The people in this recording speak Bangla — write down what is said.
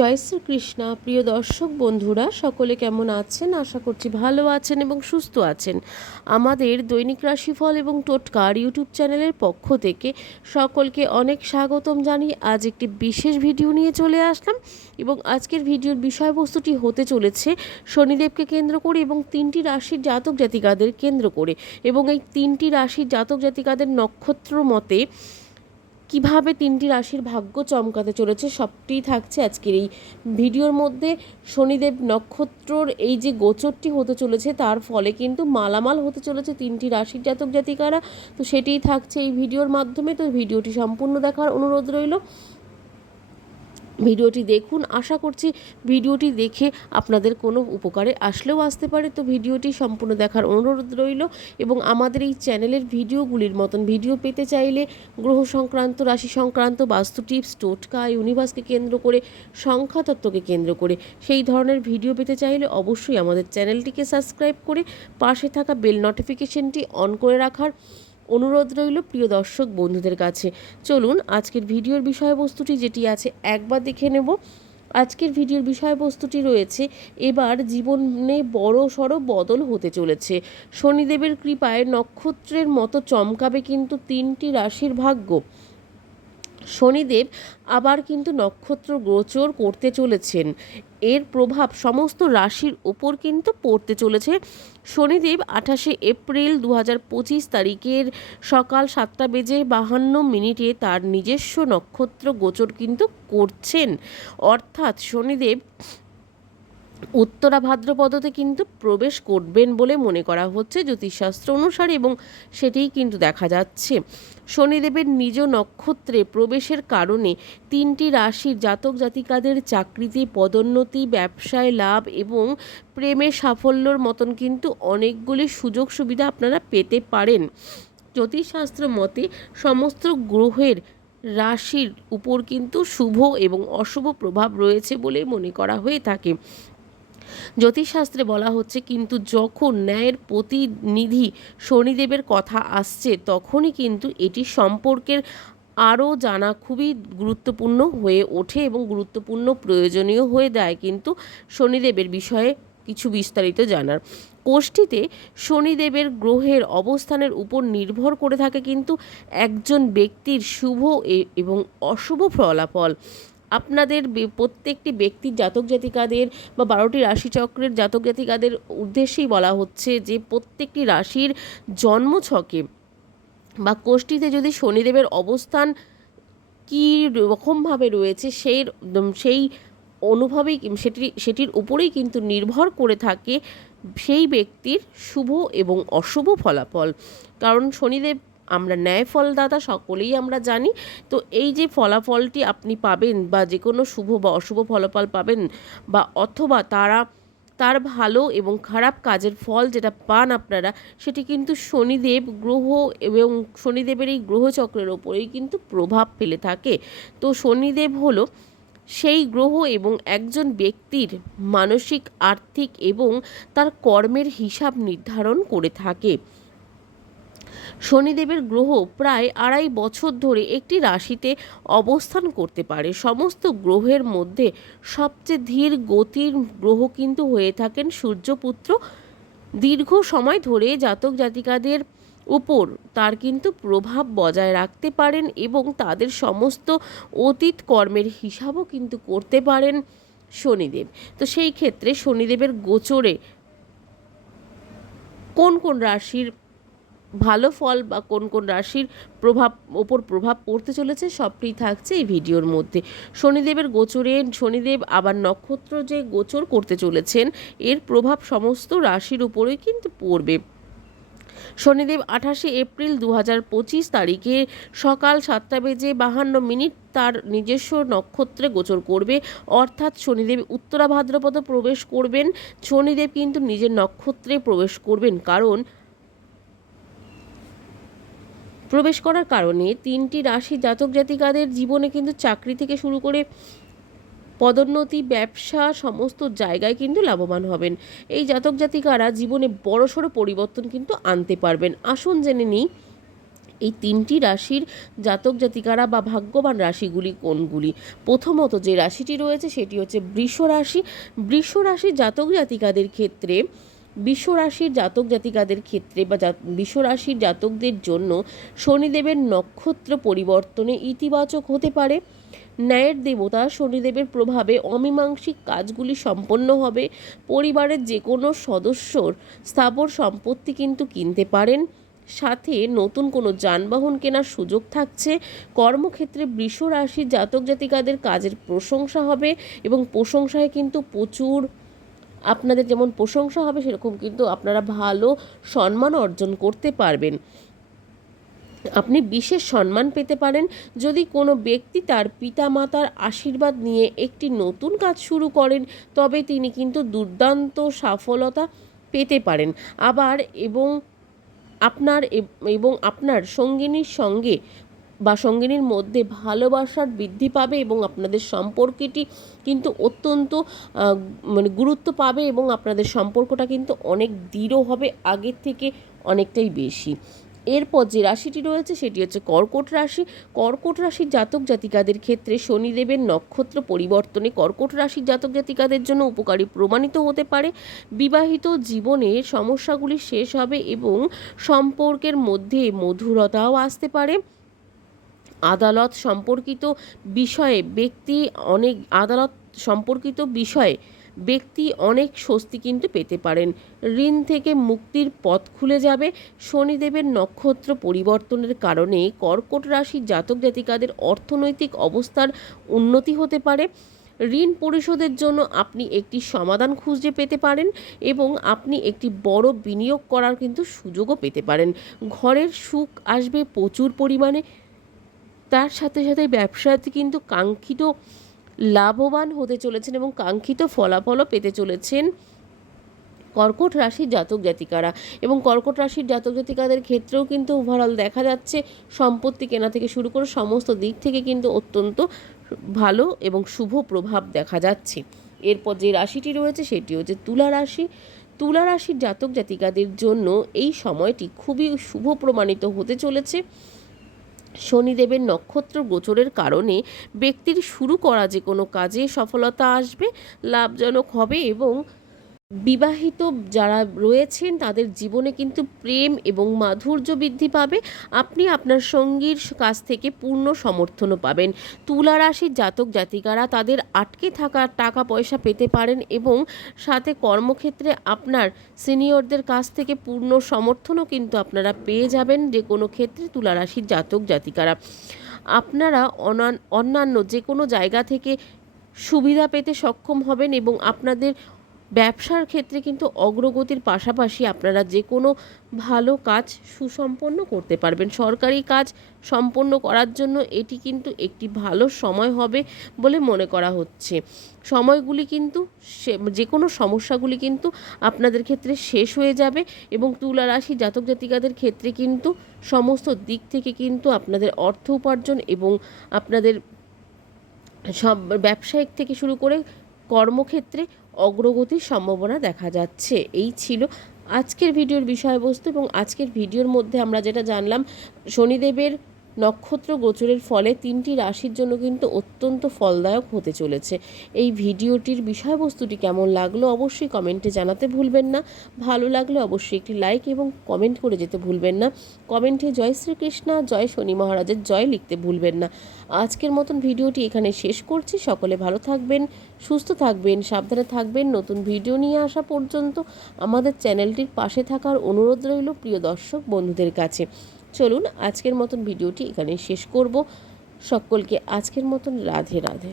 জয় শ্রীকৃষ্ণা। প্রিয় দর্শক বন্ধুরা, সকলে কেমন আছেন? আশা করছি ভালো আছেন এবং সুস্থ আছেন। আমাদের দৈনিক রাশিফল এবং টোটকার ইউটিউব চ্যানেলের পক্ষ থেকে সকলকে অনেক স্বাগতম জানিয়ে আজ একটি বিশেষ ভিডিও নিয়ে চলে আসলাম এবং আজকের ভিডিওর বিষয়বস্তুটি হতে চলেছে শনিদেবকে কেন্দ্র করে এবং তিনটি রাশির জাতক জাতিকাদের কেন্দ্র করে। এবং এই তিনটি রাশির জাতক জাতিকাদের নক্ষত্র মতে কীভাবে তিনটি রাশির ভাগ্য চমকাতে চলেছে সবটি থাকছে আজকের এই ভিডিওর মধ্যে। শনিদেব নক্ষত্রর এই যে গোচরটি হতে চলেছে, তার ফলে কিন্তু মালামাল হতে চলেছে তিনটি রাশির জাতক জাতিকারা। তো সেটিই থাকছে এই ভিডিওর মাধ্যমে। তো ভিডিওটি সম্পূর্ণ দেখার অনুরোধ রইল। ভিডিওটি দেখুন। আশা করছি ভিডিওটি দেখে আপনাদের কোনো উপকারে আসলেও আসতে পারে। তো ভিডিওটি সম্পূর্ণ দেখার অনুরোধ রইল এবং আমাদের এই চ্যানেলের ভিডিওগুলির মতন ভিডিও পেতে চাইলে গ্রহ সংক্রান্ত, রাশি সংক্রান্ত, বাস্তু টিপস, টোটকা, ইউনিভার্সকে কেন্দ্র করে সংখ্যাতত্ত্বকে কেন্দ্র করে সেই ধরনের ভিডিও পেতে চাইলে অবশ্যই আমাদের চ্যানেলটিকে সাবস্ক্রাইব করে পাশে থাকা বেল নোটিফিকেশনটি অন করে রাখার অনুরোধ রইল প্রিয় দর্শক বন্ধুদের কাছে। চলুন আজকের ভিডিওর বিষয়বস্তুটি যেটি আছে একবার দেখে নেব। আজকের ভিডিওর বিষয়বস্তুটি রয়েছে, এবার জীবনে বড় সড়ো বদল হতে চলেছে। শনিদেবের কৃপায় নক্ষত্রের মতো চমকাবে কিন্তু তিনটি রাশির ভাগ্য। শনিদেব আবার কিন্তু নক্ষত্র গোচর করতে চলেছেন। এর প্রভাব সমস্ত রাশির ওপর কিন্তু পড়তে চলেছে। শনিদেব আঠাশে এপ্রিল দু হাজার পঁচিশ তারিখের সকাল সাতটা বেজে বাহান্ন মিনিটে তার নিজস্ব নক্ষত্র গোচর কিন্তু করছেন। অর্থাৎ শনিদেব উত্তরা ভাদ্রপদতে কিন্তু প্রবেশ করবেন বলে মনে করা হচ্ছে জ্যোতিষশাস্ত্র অনুসারে এবং সেটিই কিন্তু দেখা যাচ্ছে। শনিদেবের নিজ নক্ষত্রে প্রবেশের কারণে তিনটি রাশির জাতক জাতিকাদের চাকরিতে পদোন্নতি, ব্যবসায় লাভ এবং প্রেমে সাফল্যর মতন কিন্তু অনেকগুলি সুযোগ সুবিধা আপনারা পেতে পারেন। জ্যোতিষশাস্ত্র মতে সমস্ত গ্রহের রাশির উপর কিন্তু শুভ এবং অশুভ প্রভাব রয়েছে বলে মনে করা হয়ে থাকে। জ্যোতিষশাস্ত্রে বলা হচ্ছে, কিন্তু যখন ন্যায়ের প্রতিনিধি শনিদেবের কথা আসছে, তখনই কিন্তু এটি সম্পর্কের আরও জানা খুবই গুরুত্বপূর্ণ হয়ে ওঠে এবং গুরুত্বপূর্ণ প্রয়োজনীয় হয়ে দেয় কিন্তু শনিদেবের বিষয়ে কিছু বিস্তারিত জানার। কোষ্ঠীতে শনিদেবের গ্রহের অবস্থানের উপর নির্ভর করে থাকে কিন্তু একজন ব্যক্তির শুভ এবং অশুভ ফলাফল। আপনাদের প্রত্যেকটি ব্যক্তির জাতক জাতিকাদের বা বারোটি রাশিচক্রের জাতক জাতিকাদের উদ্দেশ্যেই বলা হচ্ছে যে প্রত্যেকটি রাশির জন্মছকে বা কোষ্ঠীতে যদি শনিদেবের অবস্থান কী রকমভাবে রয়েছে সেই সেই অনুভবেই সেটি, সেটির উপরেই কিন্তু নির্ভর করে থাকে সেই ব্যক্তির শুভ এবং অশুভ ফলাফল। কারণ শনিদেব আমরা ন্যায় ফলদাতা সকলেই আমরা জানি। তো এই যে ফলাফলটি আপনি পাবেন বা যে কোনো শুভ বা অশুভ ফলাফল পাবেন বা অথবা তারা, তার ভালো এবং খারাপ কাজের ফল যেটা পান আপনারা, সেটি কিন্তু শনিদেব গ্রহ এবং শনিদেবের এই গ্রহচক্রের ওপরেই কিন্তু প্রভাব ফেলে থাকে। তো শনিদেব হলো সেই গ্রহ এবং একজন ব্যক্তির মানসিক, আর্থিক এবং তার কর্মের হিসাব নির্ধারণ করে থাকে। শনিদেবের গ্রহ প্রায় আড়াই বছর ধরে একটি রাশিতে অবস্থান করতে পারে। সমস্ত গ্রহের মধ্যে সবচেয়ে ধীর গতির গ্রহ কিন্তু হয়ে থাকেন সূর্যপুত্র। দীর্ঘ সময় ধরে জাতক জাতিকাদের উপর তার কিন্তু প্রভাব বজায় রাখতে পারেন এবং তাদের সমস্ত অতীত কর্মের হিসাবও কিন্তু করতে পারেন শনিদেব। তো সেই ক্ষেত্রে শনিদেবের গোচরে কোন কোন রাশির ভালো ফল বা কোন কোন রাশির প্রভাব, ওপর প্রভাব পড়তে চলেছে, সবটি থাকছে এই ভিডিওর মধ্যে। শনিদেবের গোচরে, শনিদেব আবার নক্ষত্র যে গোচর করতে চলেছেন, এর প্রভাব সমস্ত রাশির উপরেই কিন্তু পড়বে। শনিদেব আঠাশে এপ্রিল দু হাজার পঁচিশ তারিখে সকাল সাতটা বেজে বাহান্ন মিনিট তার নিজস্ব নক্ষত্রে গোচর করবে। অর্থাৎ শনিদেব উত্তরা ভাদ্রপদ প্রবেশ করবেন। শনিদেব কিন্তু নিজের নক্ষত্রে প্রবেশ করবেন। কারণ প্রবেশ করার কারণে তিনটি রাশি জাতক জাতিকাদের জীবনে কিন্তু চাকরি থেকে শুরু করে পদোন্নতি, ব্যবসা, সমস্ত জায়গায় কিন্তু লাভবান হবেন। এই জাতক জাতিকারা জীবনে বড়সড় পরিবর্তন কিন্তু আনতে পারবেন। আসুন জেনে নিই, এই তিনটি রাশির জাতক জাতিকারা বা ভাগ্যবান রাশিগুলি কোনগুলি? প্রথমত যে রাশিটি রয়েছে সেটি হচ্ছে বৃষ রাশি বৃষ রাশির জাতক জাতিকাদের ক্ষেত্রে বিশ্ব রাশির জাতক জাতিকাদের ক্ষেত্রে বা জাত- বিশ্ব রাশির জাতকদের জন্য শনিদেবের নক্ষত্র পরিবর্তনে ইতিবাচক হতে পারে। ন্যায়ের দেবতা শনিদেবের প্রভাবে অমীমাংসিক কাজগুলি সম্পন্ন হবে। পরিবারের যে কোনো সদস্যর স্থাবর সম্পত্তি কিন্তু কিনতে পারেন। সাথে নতুন কোনো যানবাহন কেনার সুযোগ থাকছে। কর্মক্ষেত্রে বৃষ রাশির জাতক জাতিকাদের কাজের প্রশংসা হবে এবং প্রশংসায় কিন্তু প্রচুর আপনাদের যেমন প্রশংসা হবে, সেরকম কিন্তু আপনারা ভালো সম্মান অর্জন করতে পারবেন। আপনি বিশেষ সম্মান পেতে পারেন। যদি কোনো ব্যক্তি তার পিতামাতার আশীর্বাদ নিয়ে একটি নতুন কাজ শুরু করেন, তবে তিনি কিন্তু দুর্দান্ত সফলতা পেতে পারেন। আবার এবং আপনার এবং আপনার সঙ্গিনীর সঙ্গে বা সঙ্গিনীর মধ্যে ভালোবাসার বৃদ্ধি পাবে এবং আপনাদের সম্পর্কটি কিন্তু অত্যন্ত মানে গুরুত্ব পাবে এবং আপনাদের সম্পর্কটা কিন্তু অনেক দৃঢ় হবে, আগের থেকে অনেকটাই বেশি। এরপর যে রাশিটি রয়েছে সেটি হচ্ছে কর্কট রাশি। কর্কট রাশির জাতক জাতিকাদের ক্ষেত্রে শনিদেবের নক্ষত্র পরিবর্তনে কর্কট রাশির জাতক জাতিকাদের জন্য উপকারী প্রমাণিত হতে পারে। বিবাহিত জীবনে সমস্যাগুলি শেষ হবে এবং সম্পর্কের মধ্যে মধুরতাও আসতে পারে। আদালত সম্পর্কিত বিষয়ে ব্যক্তি অনেক, আদালত সম্পর্কিত বিষয়ে ব্যক্তি অনেক স্বস্তি কিন্তু পেতে পারেন। ঋণ থেকে মুক্তির পথ খুলে যাবে। শনিদেবের নক্ষত্র পরিবর্তনের কারণে কর্কট রাশির জাতক জাতিকাদের অর্থনৈতিক অবস্থার উন্নতি হতে পারে। ঋণ পরিশোধের জন্য আপনি একটি সমাধান খুঁজে পেতে পারেন এবং আপনি একটি বড় বিনিয়োগ করার কিন্তু সুযোগও পেতে পারেন। ঘরের সুখ আসবে প্রচুর পরিমাণে। তার সাথে সাথে ব্যবসাতে কিন্তু কাঙ্ক্ষিত লাভবান হতে চলেছেন এবং কাঙ্ক্ষিত ফলাফলও পেতে চলেছেন কর্কট রাশির জাতক জাতিকারা। এবং কর্কট রাশির জাতক জাতিকাদের ক্ষেত্রেও কিন্তু ওভারঅল দেখা যাচ্ছে সম্পত্তি কেনা থেকে শুরু করে সমস্ত দিক থেকে কিন্তু অত্যন্ত ভালো এবং শুভ প্রভাব দেখা যাচ্ছে। এরপর যে রাশিটি রয়েছে সেটি হচ্ছে তুলা রাশি। তুলা রাশির জাতক জাতিকাদের জন্য এই সময়টি খুবই শুভ প্রমাণিত হতে চলেছে। শনিদেবের নক্ষত্র গোচরের কারণে ব্যক্তির শুরু করা যে কোনো কাজে সফলতা আসবে, লাভজনক হবে এবং বিবাহিত যারা রয়েছেন, তাদের জীবনে কিন্তু প্রেম এবং মাধুর্য বৃদ্ধি পাবে। আপনি আপনার সঙ্গীর কাছ থেকে পূর্ণ সমর্থনও পাবেন। তুলা রাশির জাতক জাতিকারা তাদের আটকে থাকা টাকা পয়সা পেতে পারেন এবং সাথে কর্মক্ষেত্রে আপনার সিনিয়রদের কাছ থেকে পূর্ণ সমর্থনও কিন্তু আপনারা পেয়ে যাবেন যে কোনো ক্ষেত্রে তুলা রাশির জাতক জাতিকারা। আপনারা অন্যান্য যে কোনো জায়গা থেকে সুবিধা পেতে সক্ষম হবেন এবং আপনাদের ব্যবসার ক্ষেত্রে কিন্তু অগ্রগতির পাশাপাশি আপনারা যে কোনো ভালো কাজ সুসম্পন্ন করতে পারবেন। সরকারি কাজ সম্পন্ন করার জন্য এটি কিন্তু একটি ভালো সময় হবে বলে মনে করা হচ্ছে। সময়গুলি কিন্তু সে যে কোনো সমস্যাগুলি কিন্তু আপনাদের ক্ষেত্রে শেষ হয়ে যাবে এবং তুলা রাশি জাতক জাতিকাদের ক্ষেত্রে কিন্তু সমস্ত দিক থেকে কিন্তু আপনাদের অর্থ উপার্জন এবং আপনাদের সব ব্যবসায়িক থেকে শুরু করে কর্মক্ষেত্রে অগ্রগতির সম্ভাবনা দেখা যাচ্ছে। এই ছিল আজকের ভিডিওর বিষয়বস্তু এবং আজকের ভিডিওর মধ্যে আমরা যেটা জানলাম, শনিদেবের নক্ষত্র গোচরের ফলে তিনটি রাশির জন্য কিন্তু অত্যন্ত ফলদায়ক হতে চলেছে। এই ভিডিওটির বিষয়বস্তুটি কেমন লাগল অবশ্যই কমেন্টে জানাতে ভুলবেন না। ভালো লাগলে অবশ্যই একটি লাইক এবং কমেন্ট করে যেতে ভুলবেন না। কমেন্টে জয় শ্রীকৃষ্ণা, জয় শনি মহারাজের জয় লিখতে ভুলবেন না। আজকের মতন ভিডিওটি এখানে শেষ করছি। সকলে ভালো থাকবেন, সুস্থ থাকবেন, সাবধানে থাকবেন। নতুন ভিডিও নিয়ে আসা পর্যন্ত আমাদের চ্যানেলটির পাশে থাকার অনুরোধ রইল প্রিয় দর্শক বন্ধুদের কাছে। চলুন আজকের মতন ভিডিওটি এখানে শেষ করব। সকলকে আজকের মতন রাধে রাধে।